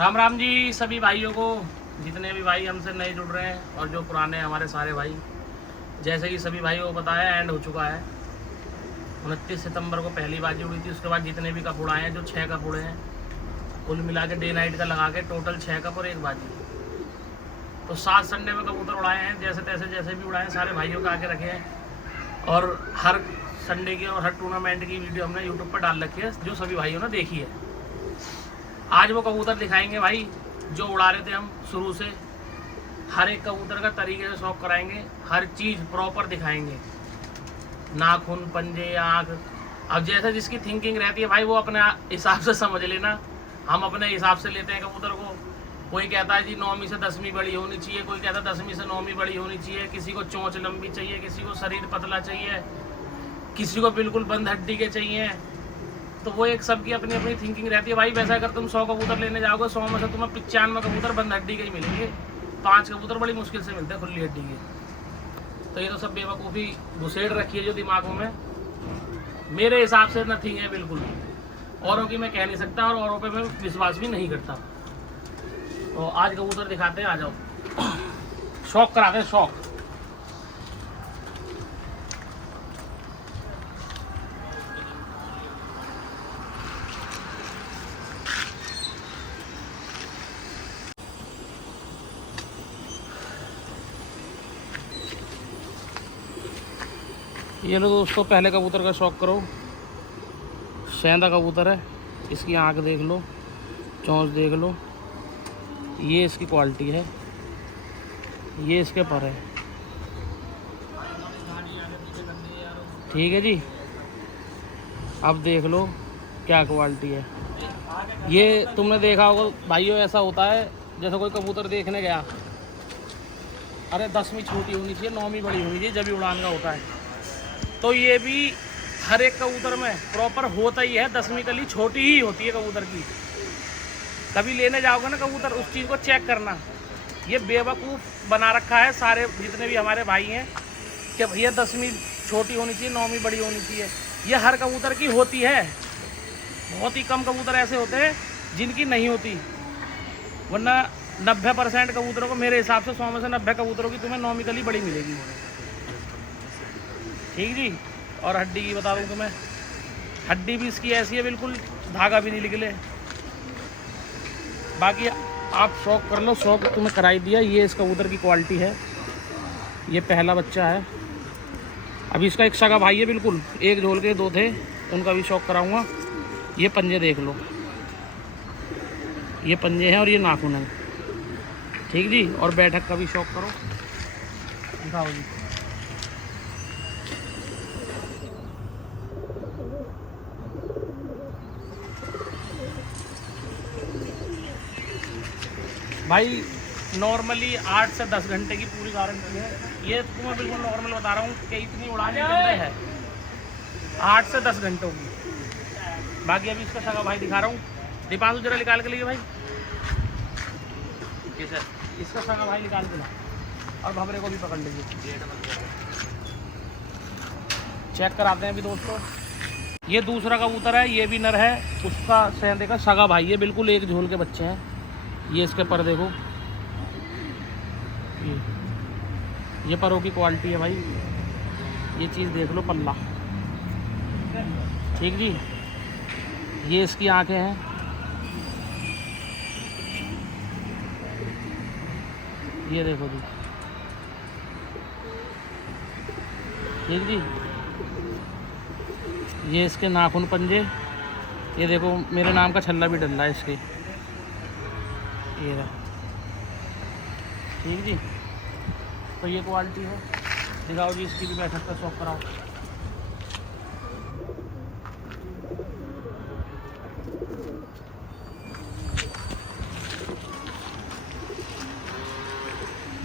राम राम जी सभी भाइयों को, जितने भी भाई हमसे नए जुड़ रहे हैं और जो पुराने हमारे सारे भाई। जैसे कि सभी भाइयों को पता है, एंड हो चुका है। 29 सितंबर को पहली बाजी उड़ी थी। उसके बाद जितने भी कप उड़ाए हैं, जो 6 कप उड़े हैं, कुल मिला के डे नाइट का लगा के टोटल 6 कप और 1 बाजी। तो 7 संडे में कबूतर उड़ाए हैं। जैसे तैसे जैसे भी उड़ाए हैं, सारे भाइयों का आके रखे हैं। और हर संडे की और हर टूर्नामेंट की वीडियो हमने यूट्यूब पर डाल रखी है, जो सभी भाइयों ने देखी है। आज वो कबूतर दिखाएंगे भाई जो उड़ा रहे थे हम शुरू से। हर एक कबूतर का तरीके से शौक कराएंगे, हर चीज़ प्रॉपर दिखाएंगे, नाखून, पंजे, आँख। अब जैसे जिसकी थिंकिंग रहती है भाई, वो अपने हिसाब से समझ लेना। हम अपने हिसाब से लेते हैं कबूतर को। कोई कहता है जी 9वीं से 10वीं बड़ी होनी चाहिए, कोई कहता है 10वीं से 9वीं बड़ी होनी चाहिए, किसी को चोंच लंबी चाहिए, किसी को शरीर पतला चाहिए, किसी को बिल्कुल बंद हड्डी के चाहिए। तो वो एक सबकी अपनी अपनी थिंकिंग रहती है भाई। वैसा अगर तुम 100 कबूतर लेने जाओगे, 100 में से तुम्हें 95 कबूतर बंद हड्डी के ही मिलेंगे। 5 कबूतर बड़ी मुश्किल से मिलते हैं खुली हड्डी के। तो ये तो सब बेवकूफ़ी घुसेड़ रखी है जो दिमागों में। मेरे हिसाब से नथिंग है बिल्कुल। औरों की मैं कह नहीं सकता और औरों पे मैं विश्वास भी नहीं करता। तो आज कबूतर दिखाते हैं, आ जाओ। शौक कराते हैं, शौक। ये लो दोस्तों, पहले कबूतर का शौक करो। सेंधा कबूतर है, इसकी आंख देख लो, चोंच देख लो। ये इसकी क्वालिटी है, ये इसके पर है। ठीक है जी। अब देख लो क्या क्वालिटी है। ये तुमने देखा होगा भाइयों, ऐसा होता है जैसे कोई कबूतर देखने गया, अरे 10वीं छोटी होनी चाहिए, 9वीं बड़ी होनी चाहिए, जब भी उड़ान का होता है। तो ये भी हर एक कबूतर में प्रॉपर होता ही है। 10वीं कली छोटी ही होती है कबूतर की। कभी लेने जाओगे ना कबूतर, उस चीज़ को चेक करना। ये बेवकूफ़ बना रखा है सारे जितने भी हमारे भाई हैं कि भैया 10वीं छोटी होनी चाहिए, 9वीं बड़ी होनी चाहिए। ये हर कबूतर की होती है। बहुत ही कम कबूतर ऐसे होते हैं जिनकी नहीं होती, वरना 90% कबूतरों को, मेरे हिसाब से 100 में से 90 कबूतरों की तुम्हें 9वीं कली बड़ी मिलेगी। ठीक जी। और हड्डी की बता दूँ तुम्हें, हड्डी भी इसकी ऐसी है, बिल्कुल धागा भी नहीं निकले। बाकी आप शौक कर लो, शौक तुम्हें कराई दिया। ये इस कबूतर की क्वालिटी है। ये पहला बच्चा है। अभी इसका एक सगा भाई है, बिल्कुल एक झोल के 2 थे, उनका भी शौक कराऊंगा। ये पंजे देख लो, ये पंजे हैं और ये नाखून है। ठीक जी। और बैठक का भी शौक करो, दिखाओ जी। भाई नॉर्मली 8 से 10 घंटे की पूरी गारंटी है। ये तो मैं बिल्कुल नॉर्मल बता रहा हूँ कि इतनी उड़ाने के लिए है 8 से 10 घंटों की। बाकी अभी इसका सगा भाई दिखा रहा हूँ। दीपांशु जरा निकाल के लिए भाई, इसका सगा भाई निकाल के ला, और भंवरे को भी पकड़ लीजिए। चेक कराते हैं अभी दोस्तों। ये दूसरा कबूतर है, ये भी नर है। उसका सेंधे का सगा भाई है, बिल्कुल एक झोल के बच्चे हैं। ये इसके पर देखो, ये परों की क्वालिटी है भाई। ये चीज़ देख लो, पल्ला। ठीक जी। ये इसकी आंखें हैं। ये देखो जी। ठीक जी। ये इसके नाखून, पंजे। ये देखो मेरे नाम का छल्ला भी डल रहा है इसके। ये रहा। ठीक जी। तो ये क्वालिटी है। दिखाओ जी, इसकी भी बैठक का शौक कराओ।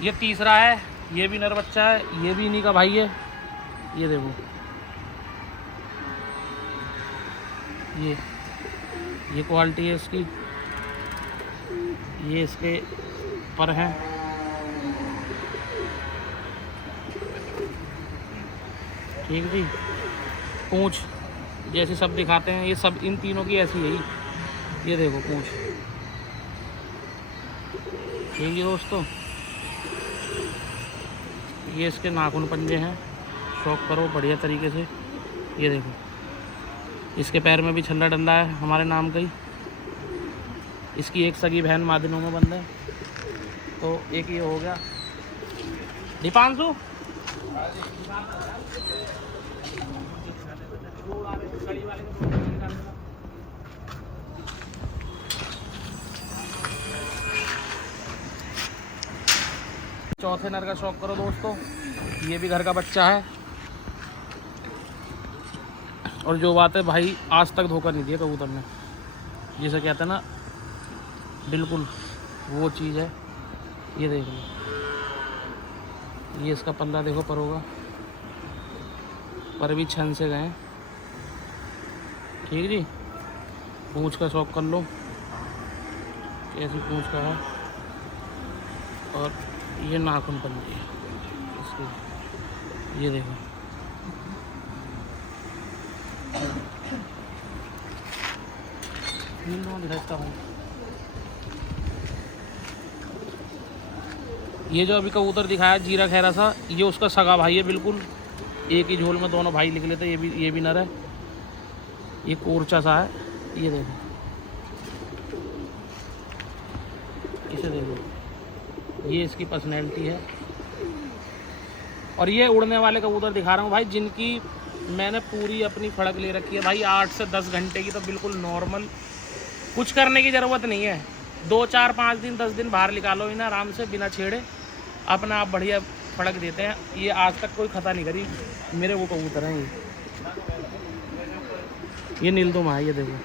ये तीसरा है, ये भी नर बच्चा है, ये भी इन्हीं का भाई है। ये देखो, ये क्वालिटी है इसकी। ये इसके पर हैं। ठीक जी। पूँछ जैसे सब दिखाते हैं, ये सब इन तीनों की ऐसी है ही। ये देखो पूँछ, ठीक है दोस्तों, ये इसके नाखून पंजे हैं, शौक करो बढ़िया तरीके से। ये देखो, इसके पैर में भी छल्ला डल्ला है हमारे नाम का ही। इसकी एक सगी बहन मादिनों में बंद है, तो एक ये हो गया। दीपांशु चौथे नर का शौक करो दोस्तों, ये भी घर का बच्चा है। और जो बात है भाई, आज तक धोखा नहीं दिया कबूतर ने, जिसे कहते हैं ना, बिल्कुल वो चीज़ है। ये देख लो, ये इसका पल्ला देखो पर होगा, पर भी छन से गए। ठीक जी, पूंछ का शौक कर लो, कैसी पूंछ का है। और ये नाखून पंजे है इसके, ये देखो। दिखाता हूँ, ये जो अभी कबूतर दिखाया जीरा खैरा सा, ये उसका सगा भाई है बिल्कुल। एक ही झोल में दोनों भाई निकले थे। ये भी नर है, ये कोरचा सा है। ये देखो, इसे देखो, ये इसकी पर्सनैलिटी है। और ये उड़ने वाले कबूतर दिखा रहा हूँ भाई, जिनकी मैंने पूरी अपनी फड़क ले रखी है भाई 8 से 10 घंटे की, तो बिल्कुल नॉर्मल, कुछ करने की ज़रूरत नहीं है। 2, 4, 5 दिन 10 दिन बाहर निकालो इन्हें आराम से, बिना छेड़े, अपना आप बढ़िया फड़क देते हैं। ये आज तक कोई खता नहीं करी, मेरे वो कबूतर हैं। ये नीलदुमा है, ये देखो,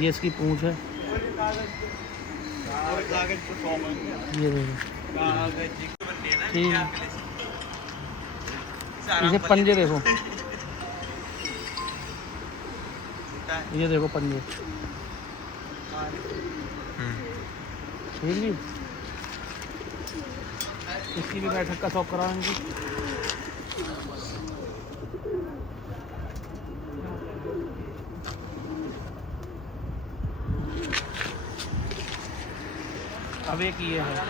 ये इसकी पूंछ है। ये देखो, ठीक है, इसे पंजे देखो, ये देखो पंजे। ठीक जी, इसकी भी बैठक का शौक कराएंगे। अब एक ये है,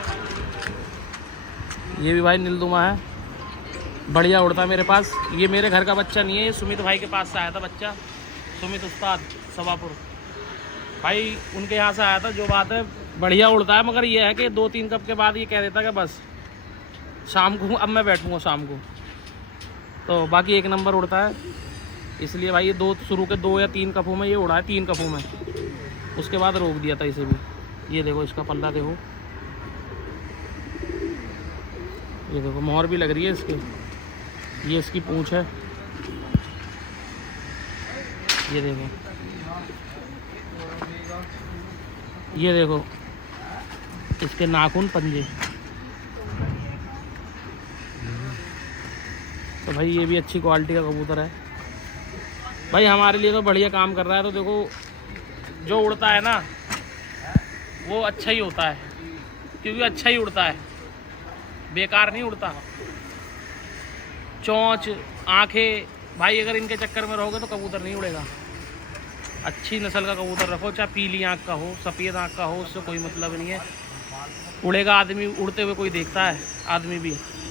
ये भी भाई नीलदुमा है, बढ़िया उड़ता है मेरे पास। ये मेरे घर का बच्चा नहीं है, ये सुमित भाई के पास से आया था बच्चा, सुमित उस्ताद सवापुर भाई, उनके यहाँ से आया था। जो बात है, बढ़िया उड़ता है, मगर ये है कि 2-3 कप के बाद ये कह देता कि बस शाम को अब मैं बैठूँगा शाम को। तो बाकी एक नंबर उड़ता है, इसलिए भाई ये शुरू के 2 या 3 कपों में ये उड़ा है, 3 कपों में, उसके बाद रोक दिया था इसे भी। ये देखो, इसका पल्ला देखो, ये देखो, मोहर भी लग रही है इसके। ये इसकी पूंछ है, ये देखो, ये देखो, इसके नाखून पंजे। तो भाई ये भी अच्छी क्वालिटी का कबूतर है भाई, हमारे लिए तो बढ़िया काम कर रहा है। तो देखो, जो उड़ता है ना वो अच्छा ही होता है, क्योंकि अच्छा ही उड़ता है, बेकार नहीं उड़ता। चोंच, आंखें भाई, अगर इनके चक्कर में रहोगे तो कबूतर नहीं उड़ेगा। अच्छी नस्ल का कबूतर रखो, चाहे पीली आंख का हो, सफ़ेद आंख का हो, उससे कोई मतलब नहीं है। उड़ेगा आदमी, उड़ते हुए कोई देखता है आदमी भी,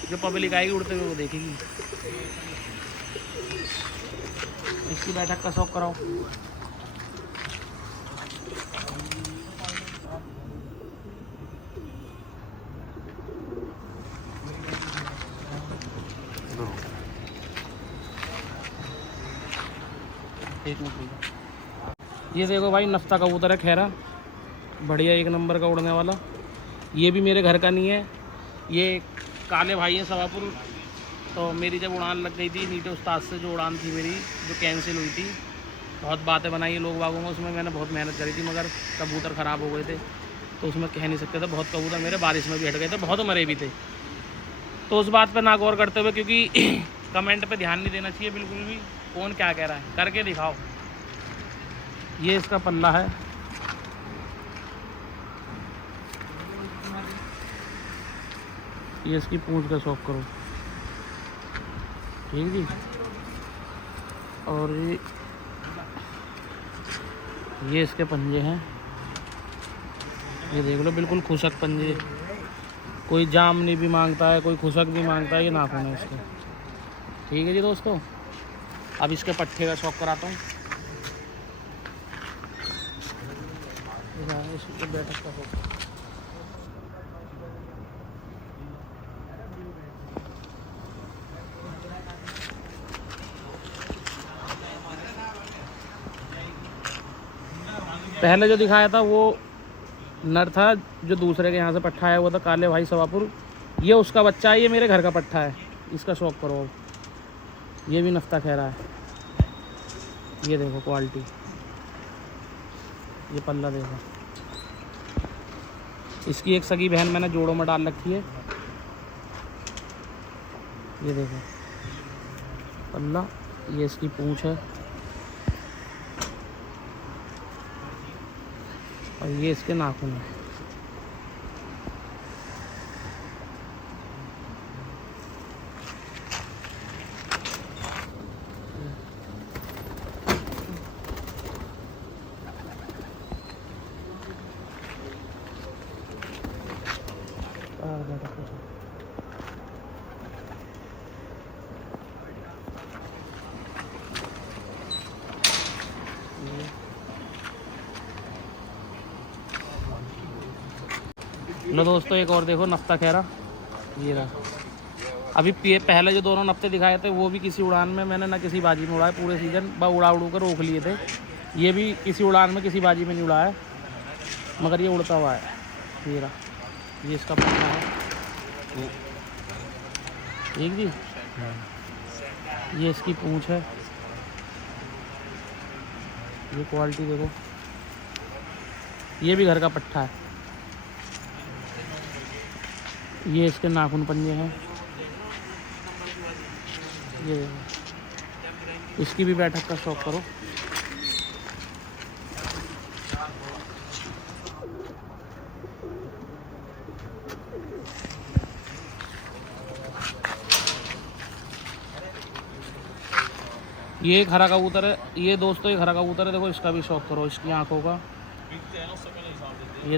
जो पब्लिक आएगी उड़ते हुए वो देखेगी। इसकी बैठक का शौक कराओ। ये देखो भाई, नफ्ता कबूतर है खैरा, बढ़िया एक नंबर का उड़ने वाला। ये भी मेरे घर का नहीं है, ये काले भाई हैं सवापुर। तो मेरी जब उड़ान लग गई थी नीटे उस्ताद से, जो उड़ान थी मेरी जो कैंसिल हुई थी, बहुत बातें बनाई लोग बागों में, उसमें मैंने बहुत मेहनत करी थी, मगर कबूतर ख़राब हो गए थे, तो उसमें कह नहीं सकते थे। बहुत कबूतर मेरे बारिश में भी हट गए थे, बहुत मरे भी थे। तो उस बात पर ना गौर करते हुए, क्योंकि कमेंट पे ध्यान नहीं देना चाहिए बिल्कुल भी, कौन क्या कह रहा है, करके दिखाओ। ये इसका पल्ला है, ये इसकी पूंछ का शौक करो। ठीक जी, और ये इसके पंजे हैं। ये देख लो बिल्कुल खुशक पंजे, कोई जामनी भी मांगता है, कोई खुशक भी मांगता है, ये नाखून है इसके। ठीक है जी दोस्तों, अब इसके पट्टे का शौक कराता हूँ। इसके बैठक का शौक, पहले जो दिखाया था वो नर था, जो दूसरे के यहाँ से पट्ठा आया वो था काले भाई सवापुर, ये उसका बच्चा है, ये मेरे घर का पट्ठा है, इसका शौक करो। अब ये भी नफ्ता खैरा है, ये देखो क्वालिटी, ये पल्ला देखो। इसकी एक सगी बहन मैंने जोड़ों में डाल रखी है, ये देखो पल्ला, ये इसकी पूंछ है और ये इसके नाखून है। लो दोस्तों, एक और देखो नफ्ता खैरा, ये रहा। अभी पहले जो दोनों नफ्ते दिखाए थे वो भी किसी उड़ान में मैंने ना किसी बाजी में उड़ाया, पूरे सीजन उड़ा कर रोक लिए थे। ये भी किसी उड़ान में किसी बाजी में नहीं उड़ाया, मगर ये उड़ता हुआ है। ये रहा, ये इसका पन्ना है। ठीक जी, ये इसकी पूंछ है, ये क्वालिटी देखो, ये भी घर का पट्ठा है। ये इसके नाखून पंजे हैं, ये इसकी भी बैठक का शौक करो। ये एक हरा कबूतर है, ये दोस्तों एक हरा कबूतर है, देखो इसका भी शौक करो, इसकी आंखों का, ये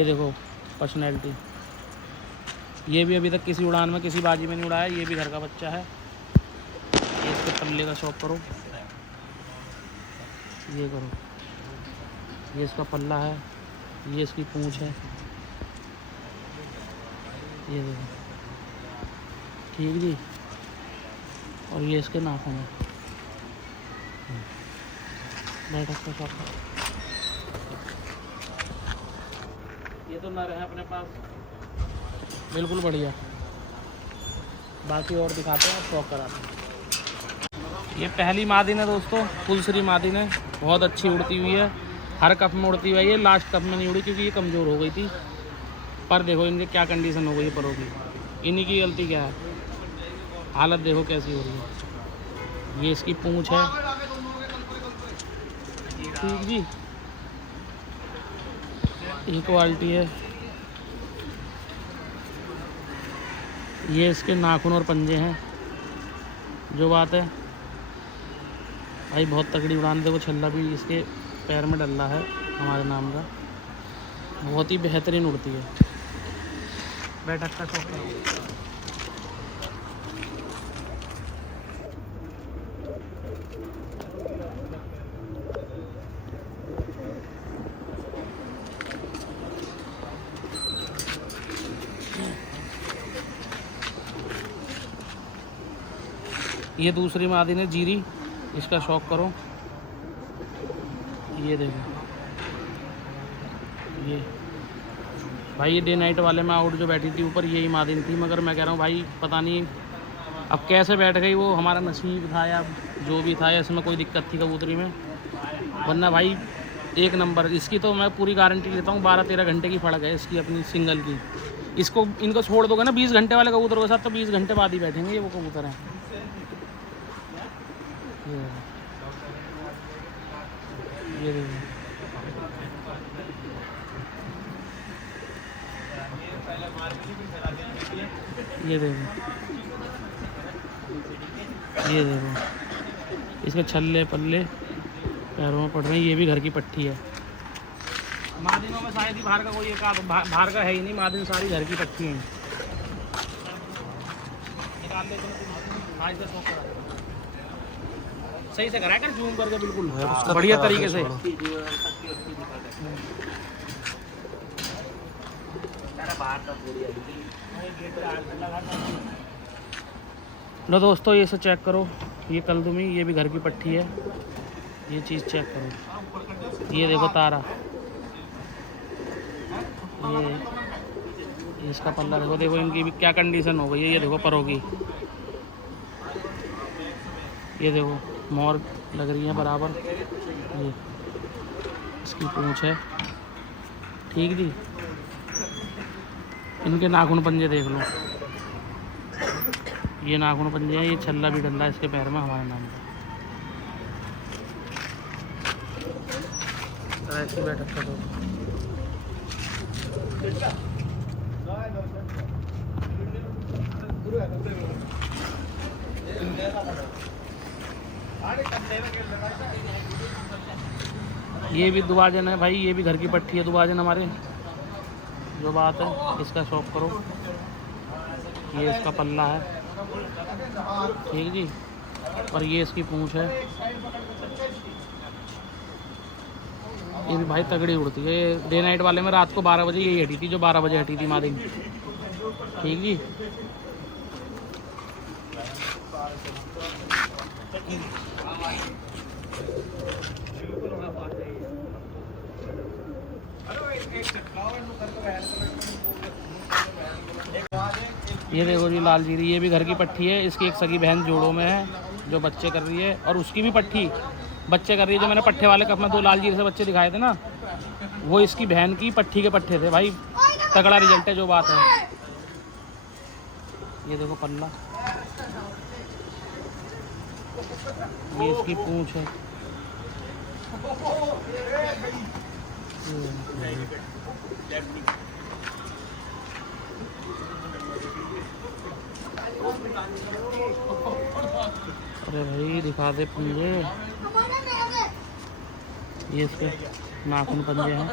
देखो पर्सनैलिटी। ये भी अभी तक किसी उड़ान में किसी बाजी में नहीं उड़ाया, ये भी घर का बच्चा है। ये इसके पल्ले का शौक करो, ये करो, ये इसका पल्ला है, ये इसकी पूंछ है, ये देखो। ठीक जी, और ये इसके नाखून है, बैठक का शौक है। ये तो नर है अपने पास, बिल्कुल बढ़िया। बाकी और दिखाते हैं, शौक कराते हैं। ये पहली मादिन है दोस्तों, फुलश्री मादिन है, बहुत अच्छी उड़ती हुई है, हर कप में उड़ती हुई है। ये लास्ट कप में नहीं उड़ी क्योंकि ये कमज़ोर हो गई थी, पर देखो इनके क्या कंडीशन हो गई है परों की, इन्हीं की गलती क्या है, हालत देखो कैसी हो रही है। ये इसकी पूंछ है। ठीक जी, ये क्वालिटी है। ये इसके नाखून और पंजे हैं, जो बात है भाई, बहुत तगड़ी उड़ान। देखो छल्ला भी इसके पैर में डला है हमारे नाम का, बहुत ही बेहतरीन उड़ती है। बैठक का शौक करो। ये दूसरी मादी ने जीरी, इसका शौक करो। ये देखो, ये भाई ये डे नाइट वाले में आउट जो बैठी थी ऊपर, यही मादिन थी, मगर मैं कह रहा हूँ भाई पता नहीं अब कैसे बैठ गई, वो हमारा नसीब था या जो भी था, इसमें कोई दिक्कत थी कबूतरी में, वरना भाई एक नंबर। इसकी तो मैं पूरी गारंटी लेता हूँ, 12-13 घंटे की फर्क है इसकी अपनी सिंगल की। इसको इनको छोड़ दोगे ना 20 घंटे वाले कबूतरों के साथ, तो 20 घंटे बाद ही बैठेंगे ये वो कबूतर हैं। ये देखो, ये देखो, ये देखो, इसके छल्ले पल्ले पैरों में पड़ रहे हैं। ये भी घर की पट्टी है, मादिनों में शायद ही बाहर का कोई एक बाहर का है ही नहीं। मादिन सारी घर की पट्टी हैं। निकाल लेते हैं। आज शौक करा सही से करा कर जूम करके बिल्कुल बढ़िया तरीके से। लो दोस्तों, ये से चेक करो, ये कलदुमी, ये भी घर की पट्टी है। ये चीज़ चेक करो, ये देखो तारा, ये इसका पल्ला देखो। देखो इनकी भी क्या कंडीशन हो गई है। ये देखो परों की, ये देखो मोर लग रही है बराबर। ये इसकी पूंछ है, ठीक जी। इनके नाखून पंजे देख लो, ये नाखून पंजे हैं। ये छल्ला भी डला है इसके पैर में हमारे नाम का। ऐसी बैठक कर दो। ये भी दुबाजन है भाई, ये भी घर की पट्टी है दुबाजन हमारे। जो बात है, इसका शौक करो। ये इसका पल्ला है, ठीक जी। और ये इसकी पूंछ है। ये भी भाई तगड़ी उड़ती है। ये डे नाइट वाले में रात को 12 बजे यही हटी थी, जो 12 बजे हटी थी मादिन, ठीक जी। ये देखो जी लाल जीरी, ये भी घर की पट्टी है। इसकी एक सगी बहन जोड़ों में है जो बच्चे कर रही है, और उसकी भी पट्टी बच्चे कर रही है। जो मैंने पट्टे वाले कप में 2 लाल जीरे से बच्चे दिखाए थे ना, वो इसकी बहन की पट्टी के पट्टे थे भाई। तगड़ा रिजल्ट है, जो बात है। ये देखो पल्ला, ये इसकी पूंछ है। अरे भाई दिखा दे पंजे। ये इसके नाखून पंजे हैं।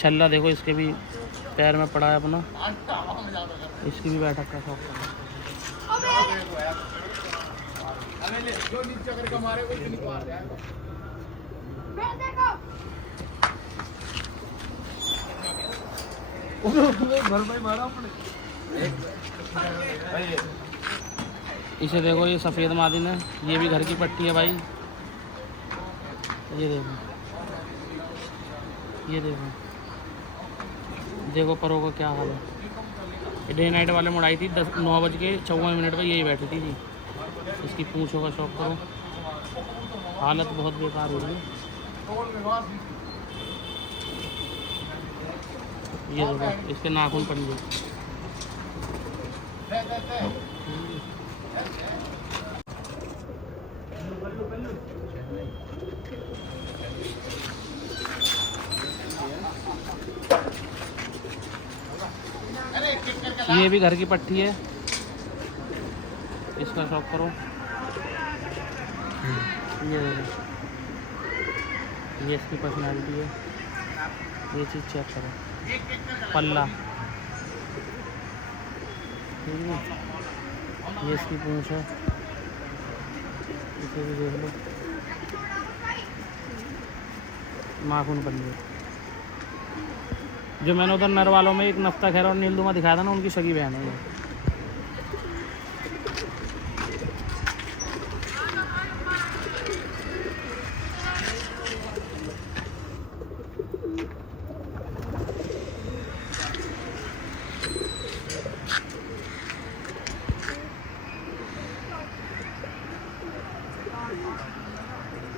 छल्ला देखो इसके भी पैर में पड़ा है अपना। इसकी भी बैठक का शौक है। इसे देखो, ये सफ़ेद मादिन है। ये भी घर की पट्टी है भाई। ये देखो, ये देखो, देखो परों का क्या हाल है। ये डे नाइट वाले मुड़ाई थी 9:54 पर यही बैठी थी जी। इसकी पूंछों का शौक करो। हालत बहुत बेकार हो रही है। ये देखो इसके नाखून पंजे। ये भी घर की पट्टी है, इसका शौक करो। ये इसकी पर्सनालिटी है। ये चीज़ चेक करो, पल्ला, ये इसकी पूंछ है। इसे भी देख लो, नाखून पंजे। जो मैंने उधर नर वालों में एक नफ्ता खैर और नीलदुमा दिखाया था ना, उनकी सगी बहन है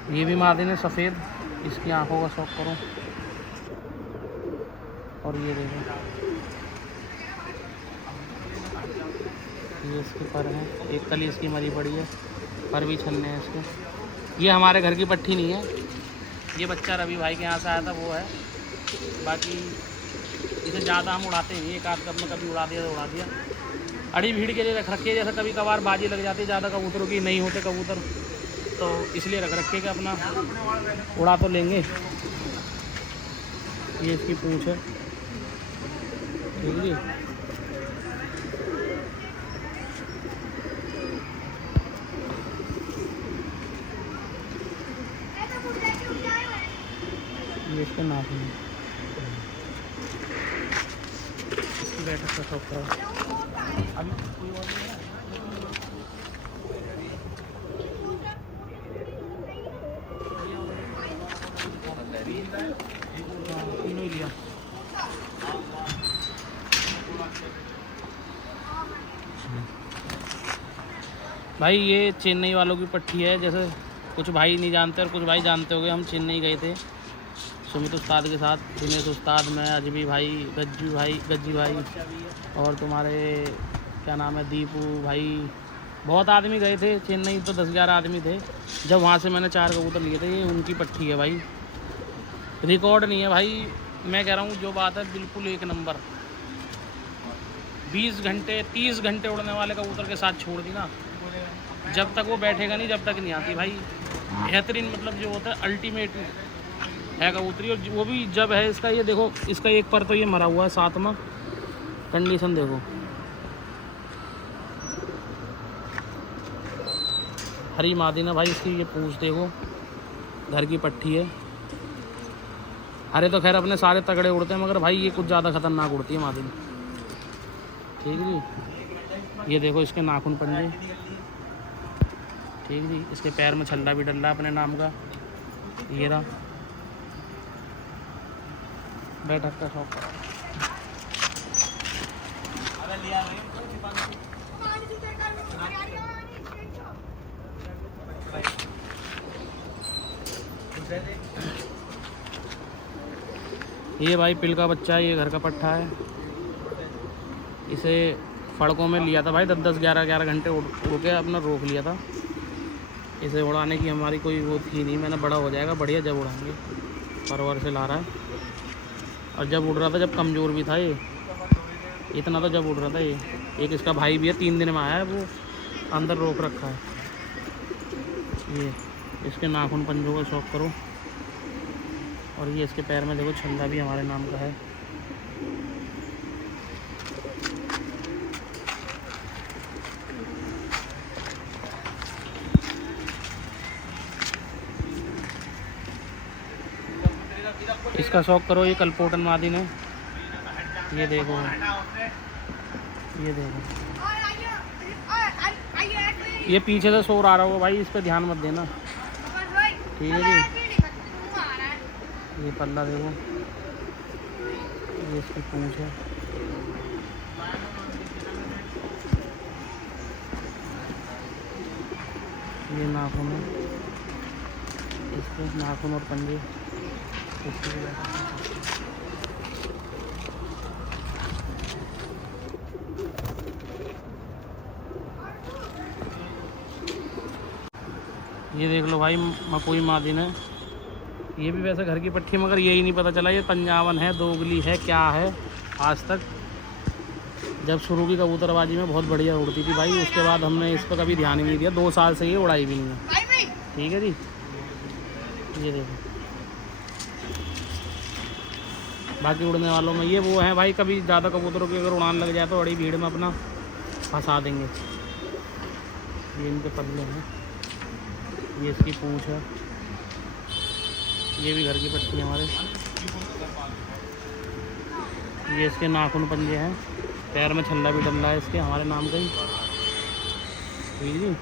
ये भी मादिन है सफ़ेद। इसकी आंखों का शौक करो। और ये देखो, ये इसके पर है। एक कली इसकी मरी पड़ी है, पर भी छलने हैं इसके। ये हमारे घर की पट्टी नहीं है। ये बच्चा रवि भाई के यहाँ से आया था, वो है। बाकी इसे ज़्यादा हम उड़ाते नहीं। एक आध कब में कभी उड़ा दिया तो उड़ा दिया। अड़ी भीड़ के लिए रख रखी है। जैसे कभी कभार बाजी लग जाती है, ज़्यादा कबूतरों की नहीं होते कबूतर, तो इसलिए रख रखे कि अपना उड़ा तो लेंगे। ये इसकी पूंछ है, ठीक है। ये इसका नाखून है। इसकी बैठक का शौक करो। अभी कोई और नहीं है? नहीं लिया भाई। ये चेन्नई वालों की पट्टी है। जैसे कुछ भाई नहीं जानते और कुछ भाई जानते होंगे। हम चेन्नई गए थे सुमित उस्ताद के साथ, दिनेश उस्ताद, मैं, अजबी भाई, गज्जी भाई और तुम्हारे क्या नाम है, दीपू भाई, बहुत आदमी गए थे चेन्नई। तो 10-11 आदमी थे। जब वहाँ से मैंने 4 कबूतर लिए थे। ये उनकी पट्टी है भाई, रिकॉर्ड नहीं है भाई। मैं कह रहा हूँ जो बात है बिल्कुल 1 नंबर। 20 घंटे 30 घंटे उड़ने वाले कबूतर के साथ छोड़ दी ना, जब तक वो बैठेगा नहीं, जब तक नहीं आती भाई। बेहतरीन मतलब जो होता है अल्टीमेट है कबूतरी। और वो भी जब है इसका, ये देखो इसका एक पर तो ये मरा हुआ है, 7वां कंडीशन देखो। हरी मादिन है भाई इसकी। ये पूंछ देखो, घर की पट्टी है। अरे तो खैर अपने सारे तगड़े उड़ते हैं, मगर भाई ये कुछ ज़्यादा खतरनाक उड़ती है मादिन, ठीक है जी। ये देखो इसके नाखून पंजे, ठीक जी। इसके पैर में छल्ला भी डल रहा अपने नाम का। ये रहा बैठक का शौक। ये भाई पिल का बच्चा है, ये घर का पट्ठा है। इसे फड़कों में लिया था भाई, 10-10 11-11 घंटे उड़ के अपना रोक लिया था। इसे उड़ाने की हमारी कोई वो थी नहीं। मैंने बड़ा हो जाएगा बढ़िया जब उड़ाएंगे, परवर से ला रहा है। और जब उड़ रहा था, जब कमज़ोर भी था ये, इतना तो जब उड़ रहा था ये। एक इसका भाई भी है, 3 दिन में आया है, वो अंदर रोक रखा है। ये इसके नाखून पंजों का शौक करो। और ये इसके पैर में देखो छंदा भी हमारे नाम का है। इसका शौक करो। ये कलपोटन मादिन है। ये देखो, ये देखो, ये पीछे से शोर आ रहा होगा भाई, इस पर ध्यान मत देना, ठीक है जी। ये पल्ला देखो, ये इसकी पूंछ है। ये नाखून है, इसके नाखून और पंजे। ये देख लो भाई, मकोई मादिन है। ये भी वैसे घर की पट्टी, मगर यही नहीं पता चला ये पंजाबन है, दोगली है, क्या है। आज तक जब शुरू की कबूतरबाजी में बहुत बढ़िया उड़ती थी भाई, उसके बाद हमने इस पर कभी ध्यान ही नहीं दिया। 2 साल से ये उड़ाई भी नहीं है, ठीक है जी। ये देखो, बाकी उड़ने वालों में ये वो है भाई, कभी ज़्यादा कबूतरों की अगर उड़ान लग जाए तो बड़ी भीड़ में अपना फंसा देंगे। ये इनके पल्ले हैं, ये इसकी पूंछ है। ये भी घर की पट्टी है हमारे। ये इसके नाखून पंजे हैं, पैर में छल्ला भी डल रहा है इसके, हमारे नाम का ही, ठीक है।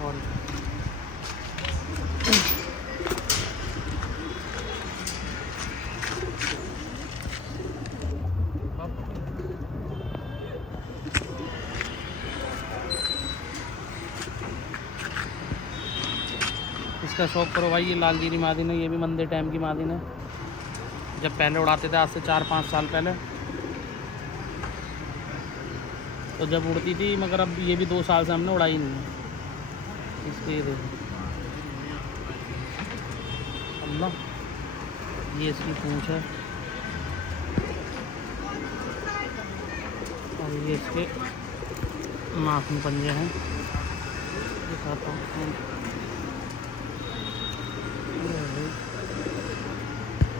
और इसका शौक करो भाई। ये लालगिरी मादिन है, ये भी मंदिर टाइम की मादिन है। जब पहले उड़ाते थे, आज से 4-5 साल पहले, तो जब उड़ती थी, मगर अब ये भी 2 साल से हमने उड़ाई नहीं है। इसके ये देखो अल्लाह, ये इसकी पूंछ है। और ये इसके नाखून पंजे हैं, दिखाता हूँ।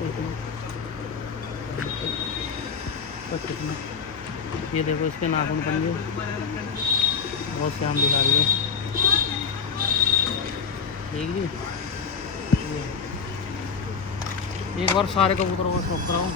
एक मिनट, ये देखो इसके नाखून पंजे बहुत श्याम दिखा रही है। ठीक जी, एक बार सारे कबूतरों को शौक कराऊँ।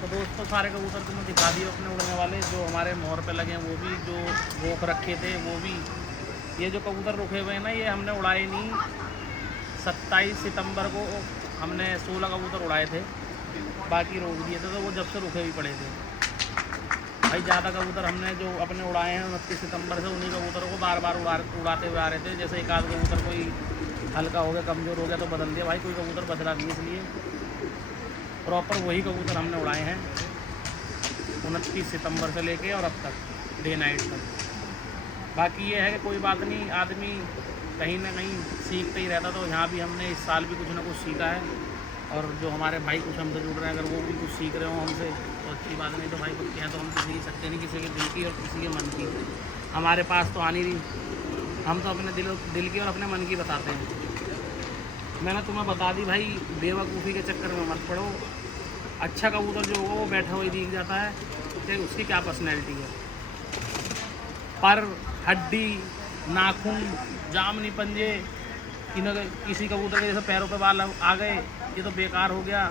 तो दोस्तों सारे कबूतर तो मैं दिखा दिए अपने उड़ने वाले, जो हमारे मोहर पे लगे हैं वो भी, जो रोक रखे थे वो भी। ये जो कबूतर रुके हुए हैं ना, ये हमने उड़ाए नहीं। 27 सितंबर को हमने 16 कबूतर उड़ाए थे, बाकी रोक दिए थे, तो वो जब से रुके भी पड़े थे भाई। ज़्यादा कबूतर हमने जो अपने उड़ाए हैं 29 सितंबर से, उन्हीं कबूतरों को बार बार उड़ाते हुए आ रहे थे। जैसे एक आध कबूतर कोई हल्का हो गया, कमज़ोर हो गया तो बदल दिया भाई, कोई कबूतर बदला नहीं। इसलिए प्रॉपर वही कबूतर हमने उड़ाए हैं 29 सितंबर से लेके और अब तक डे नाइट तक। बाकी ये है कि कोई बात नहीं, आदमी कहीं ना कहीं सीखते ही रहता, तो यहाँ भी हमने इस साल भी कुछ ना कुछ सीखा है। और जो हमारे भाई कुछ हमसे जुड़ रहे हैं, अगर वो भी कुछ सीख रहे हो हमसे तो अच्छी बात, नहीं तो भाई कुछ कहें तो हम किसी की सकते नहीं, किसी के दिल की और किसी के मन की। हमारे पास तो आनी नहीं, हम तो अपने दिल की और अपने मन की बताते हैं। मैंने तुम्हें बता दी भाई, बेवकूफ़ी के चक्कर में मत पड़ो। अच्छा कबूतर जो होगा वो बैठा हुआ ही दिख जाता है कि उसकी क्या पर्सनैलिटी है। पर, हड्डी, नाखून, जामनी पंजे, किसी कबूतर के जैसे पैरों पे बाल आ गए, ये तो बेकार हो गया।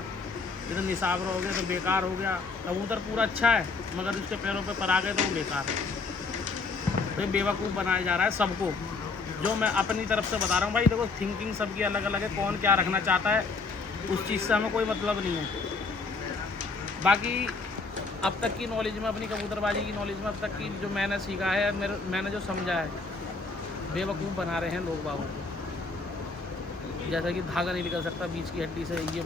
ये तो निसाबरा हो गया तो बेकार हो गया। कबूतर पूरा अच्छा है मगर उसके पैरों पे पर आ गए तो वो बेकार है। तो ये बेवकूफ़ बनाया जा रहा है सबको। जो मैं अपनी तरफ से बता रहा हूँ भाई, देखो थिंकिंग सबकी अलग अलग है, कौन क्या रखना चाहता है उस चीज़ से हमें कोई मतलब नहीं है। बाकी अब तक की नॉलेज में, अपनी कबूतरबाजी की नॉलेज में अब तक की जो मैंने सीखा है, मैंने जो समझा है, बेवकूफ़ बना रहे हैं लोग बाबू को। जैसा कि धागा नहीं निकल सकता बीच की हड्डी से, ये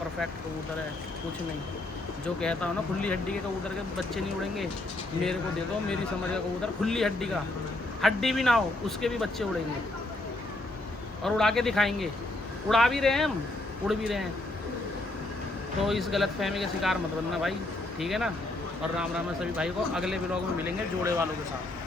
परफेक्ट कबूतर है, कुछ नहीं। जो कहता हूँ ना, खुली हड्डी के कबूतर के बच्चे नहीं उड़ेंगे। मेरे को दे दो, मेरी समझ का कबूतर खुली हड्डी का, हड्डी भी ना हो उसके भी बच्चे उड़ेंगे और उड़ा के दिखाएंगे। उड़ा भी रहे हैं हम, उड़ भी रहे हैं। तो इस गलतफहमी के शिकार मत बनना भाई, ठीक है ना। और राम राम है सभी भाई को। अगले व्लॉग में मिलेंगे जोड़े वालों के साथ।